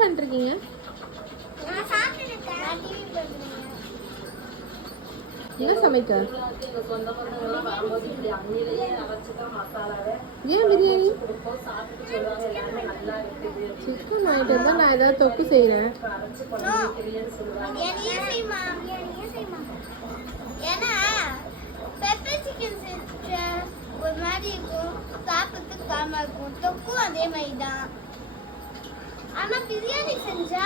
பண்ணிருக்கீங்க என்ன சமைக்க? ஏன் பிரியாணி? சிக்கன் வாங்கிட்டு வந்தா நான் ஏதாவது சிக்கன் செஞ்சா ஒரு மாதிரி இருக்கும் சாப்பிட்றதுக்கு காரமாக இருக்கும். தொக்கும் அதே மாதிரி தான் ஆனால் பிரியாணி செஞ்சா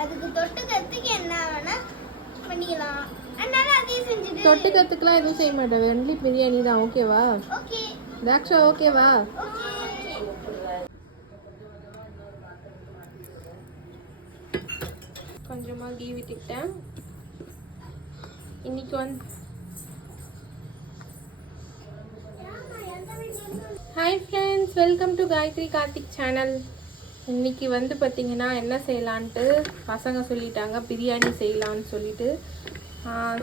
அதுக்கு தொட்டுக்கிறதுக்கு என்ன வேணா பண்ணிக்கலாம். அதனால அதையும் செஞ்சுட்டு தொட்டுக்கிறதுக்குலாம் எதுவும் செய்ய மாட்டேன் ஒன்லி பிரியாணி தான். ஓகேவா ஓகே. தாக்ஷா ஓகேவா ஓகே கொஞ்சமாக கீ விட்டுக்கிட்டேன். இன்னைக்கு வந்து hi friends welcome to Gayathri Karthik channel இன்னைக்கு வந்து பார்த்தீங்கன்னா என்ன செய்யலான்ட்டு பசங்க சொல்லிட்டாங்க பிரியாணி செய்யலான்னு சொல்லிட்டு.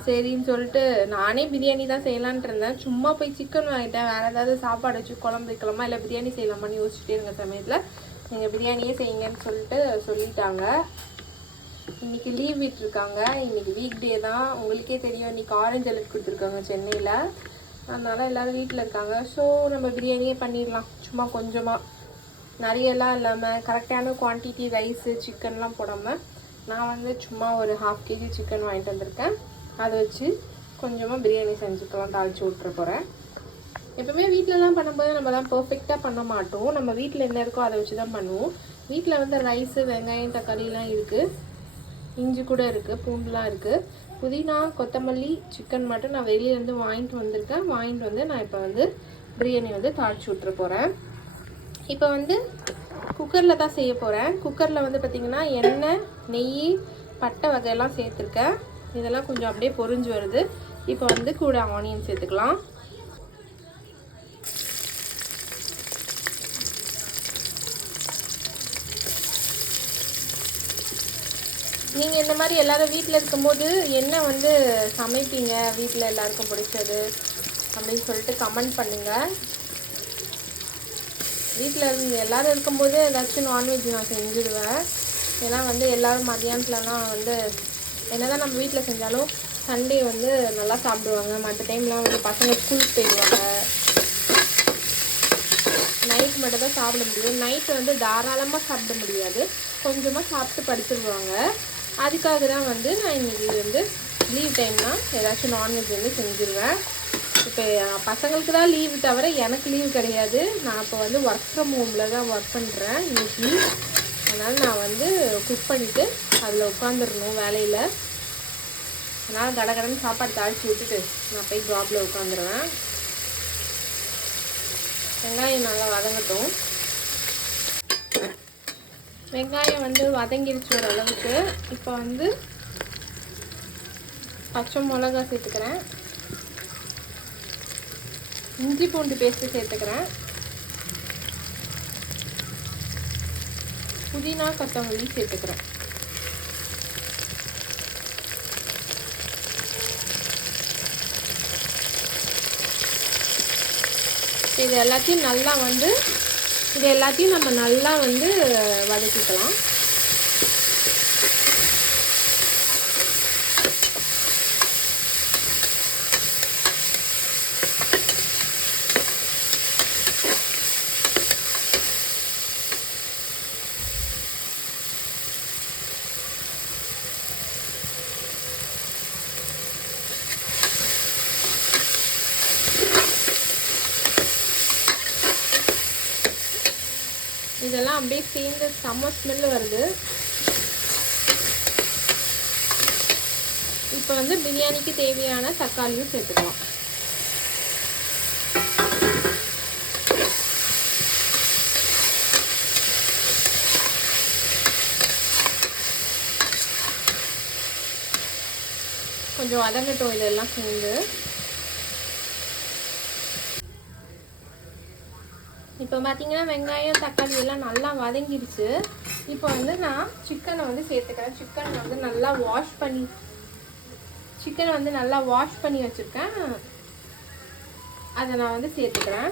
சரின்னு சொல்லிட்டு நானே பிரியாணி தான் செய்யலான்ட்டு இருந்தேன். சும்மா போய் சிக்கன் வாங்கிட்டேன். வேறு ஏதாவது சாப்பாடு வச்சு குழம்பு வைக்கலாமா இல்லை பிரியாணி செய்யலாமான்னு யோசிச்சுட்டே இருந்த சமயத்தில் நீங்கள் பிரியாணியே செய்யுங்கன்னு சொல்லிட்டு சொல்லிட்டாங்க. இன்னைக்கு லீவ் விட்டுருக்காங்க. இன்றைக்கி வீக் டே தான். உங்களுக்கே தெரியும் இன்றைக்கி ஆரஞ்சு அலர்ட் கொடுத்துருக்காங்க சென்னையில். அதனால் எல்லோரும் வீட்டில் இருக்காங்க. ஸோ நம்ம பிரியாணியே பண்ணிடலாம். சும்மா கொஞ்சமாக நிறையெல்லாம் இல்லாமல் கரெக்டான குவான்டிட்டி ரைஸு சிக்கன்லாம் போடாமல் நான் வந்து சும்மா ஒரு ஹாஃப் கேஜி சிக்கன் வாங்கிட்டு வந்திருக்கேன். அதை வச்சு கொஞ்சமாக பிரியாணி செஞ்சுக்கலாம் தாளிச்சு விட்டுற போகிறேன் எப்பவுமே வீட்டிலலாம் பண்ணும்போது நம்மலாம் பர்ஃபெக்டாக பண்ண மாட்டோம். நம்ம வீட்டில் என்ன இருக்கோ அதை வச்சு தான் பண்ணுவோம். வீட்டில் வந்து ரைஸு வெங்காயம் தக்காளிலாம் இருக்குது இஞ்சி கூட இருக்குது பூண்டுலாம் இருக்குது புதினா கொத்தமல்லி சிக்கன் மட்டும் நான் வெளியிலேருந்து வாங்கிட்டு வந்திருக்கேன். வாங்கிட்டு வந்து நான் இப்போ வந்து பிரியாணி வந்து தாளிச்சு விட்டுற போகிறேன் இப்போ வந்து குக்கரில் தான் செய்ய போகிறேன் குக்கரில் வந்து பார்த்திங்கன்னா எண்ணெய் நெய் பட்டை வகையெல்லாம் சேர்த்துருக்கேன். இதெல்லாம் கொஞ்சம் அப்படியே பொரிஞ்சு வருது. இப்போ வந்து கூட ஆனியன் சேர்த்துக்கலாம். நீங்கள் இந்த மாதிரி எல்லாரும் வீட்டில் இருக்கும்போது என்ன வந்து சமைப்பீங்க? வீட்டில் எல்லாருக்கும் பிடிச்சது அப்படின்னு சொல்லிட்டு கமெண்ட் பண்ணுங்கள் வீட்டில் இருந்து எல்லோரும் இருக்கும்போது ஏதாச்சும் நான்வெஜ் நான் செஞ்சுடுவேன். ஏன்னா வந்து எல்லோரும் மதியானத்துலலாம் வந்து என்ன தான் நம்ம வீட்டில் செஞ்சாலும் சண்டே வந்து நல்லா சாப்பிடுவாங்க. மற்ற டைம்லாம் வந்து பசங்க ஸ்கூலுக்கு போயிடுவாங்க. நைட் மட்டும் தான் சாப்பிட முடியும். நைட்டு வந்து தாராளமாக சாப்பிட முடியாது. கொஞ்சமாக சாப்பிட்டு படுத்துருவாங்க. அதுக்காக தான் வந்து நான் இன்றைக்கி வந்து லீவ் டைம்னால் ஏதாச்சும் நான்வெஜ் வந்து செஞ்சுருவேன். இப்போ பசங்களுக்கு தான் லீவு தவிர எனக்கு லீவு கிடையாது. நான் இப்போ வந்து ஒர்க் ஃப்ரம் ஹோமில் தான் ஒர்க் பண்ணுறேன் இன்னைக்கு. அதனால் நான் வந்து குக் பண்ணிவிட்டு அதில் உட்காந்துடணும் வேலையில். அதனால் கடகடன்னு சாப்பாடு தாளித்து விட்டுட்டு நான் போய் ஜாபில் உட்காந்துருவேன் வெங்காயம் நல்லா வதங்கட்டும். வெங்காயம் வந்து வதங்கிருச்சு ஓரளவுக்கு. இப்போ வந்து பச்சை மிளகா சேர்த்துக்கிறேன். இஞ்சி பூண்டு பேஸ்ட்டு சேர்த்துக்கிறேன். புதினா கொத்தமல்லி சேர்த்துக்கிறேன். இது எல்லாத்தையும் நல்லா வந்து இது எல்லாத்தையும் நம்ம நல்லா வந்து வதக்கிக்கலாம். இதெல்லாம் அப்படியே சேர்ந்து செம்ம ஸ்மெல் வருது. இப்போ வந்து பிரியாணிக்கு தேவையான தக்காளியும் சேர்த்துக்கலாம். கொஞ்சம் வதங்கட்டும் இதெல்லாம் சேர்ந்து. இப்போ பார்த்தீங்கன்னா வெங்காயம் தக்காளி எல்லாம் நல்லா வதங்கிடுச்சு இப்போ வந்து நான் சிக்கனை வந்து சேர்த்துக்கிறேன். சிக்கன் வந்து நல்லா வாஷ் பண்ணி சிக்கனை வந்து நல்லா வாஷ் பண்ணி வச்சுருக்கேன். அதை நான் வந்து சேர்த்துக்கிறேன்.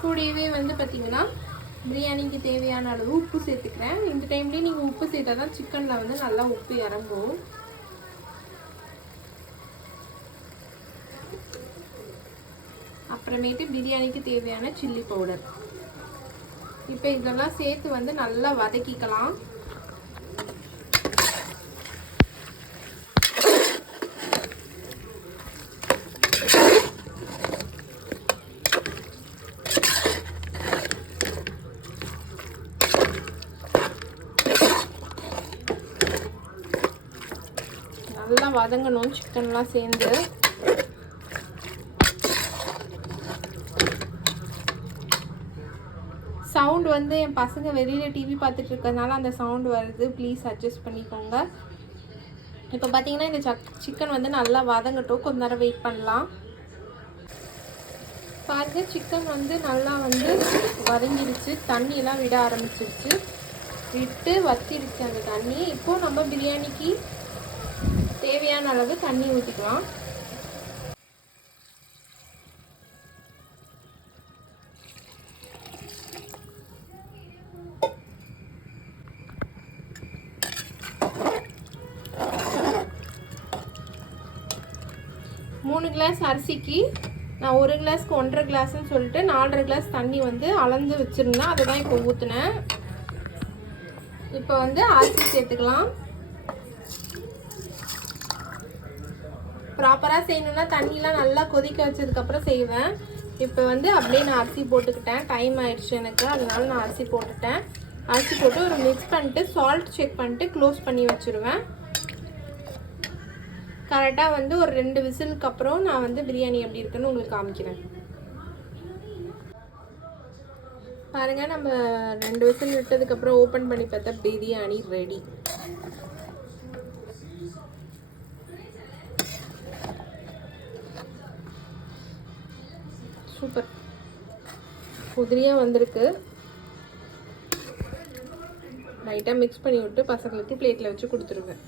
கூடவே வந்து பார்த்தீங்கன்னா பிரியாணிக்கு தேவையான அளவு உப்பு சேர்த்துக்கிறேன். இந்த டைம்லேயே நீங்கள் உப்பு சேர்த்தா தான் சிக்கனில் வந்து நல்லா உப்பு இறங்கும். அப்புறமேட்டு பிரியாணிக்கு தேவையான சில்லி பவுடர் இப்போ இதெல்லாம் சேர்த்து வந்து நல்லா வதக்கிக்கலாம். நல்லா வதங்கணும் சிக்கன்லாம் சேர்ந்து. சவுண்ட் வந்து என் பசங்க வெளியில் டிவி பார்த்துட்டு இருக்கிறதுனால அந்த சவுண்ட் வருது. ப்ளீஸ் அட்ஜஸ்ட் பண்ணிக்கோங்க. இப்போ பார்த்தீங்கன்னா இந்த சக் சிக்கன் வந்து நல்லா வதங்கட்டும். கொஞ்ச நேரம் வெயிட் பண்ணலாம். பாருங்க சிக்கன் வந்து நல்லா வந்து வதங்கிடுச்சு தண்ணியெல்லாம் விட ஆரம்பிச்சிருச்சு. விட்டு வத்திடுச்சு அந்த தண்ணி இப்போது நம்ம பிரியாணிக்கு தேவையான அளவு தண்ணி ஊற்றிக்கலாம் மூணு கிளாஸ் அரிசிக்கு நான் ஒரு கிளாஸ்க்கு ஒன்றரை கிளாஸ்ன்னு சொல்லிட்டு நாலரை கிளாஸ் தண்ணி வந்து அளந்து வச்சுருந்தேன். அதை தான் இப்போ ஊற்றுனேன் இப்போ வந்து அரிசி சேர்த்துக்கலாம். ப்ராப்பராக செய்யணும்னா தண்ணிலாம் நல்லா கொதிக்க வச்சதுக்கப்புறம் செய்வேன். இப்போ வந்து அப்படியே நான் அரிசி போட்டுக்கிட்டேன். டைம் ஆயிடுச்சு எனக்கு. அதனால நான் அரிசி போட்டுட்டேன். அரிசி போட்டு ஒரு மிக்ஸ் பண்ணிட்டு சால்ட் செக் பண்ணிட்டு க்ளோஸ் பண்ணி வச்சுருவேன். கரெக்டாக வந்து ஒரு ரெண்டு விசிலுக்கு அப்புறம் நான் வந்து பிரியாணி எப்படி இருக்குன்னு உங்களுக்கு காமிக்கிறேன். பாருங்க நம்ம ரெண்டு விசில் விட்டதுக்கப்புறம் ஓப்பன் பண்ணி பார்த்தா பிரியாணி ரெடி சூப்பர். உதிரியாக வந்திருக்கு. லைட்டாக மிக்ஸ் பண்ணி விட்டு பசங்களுக்கு பிளேட்டில் வச்சு கொடுத்துருவேன்.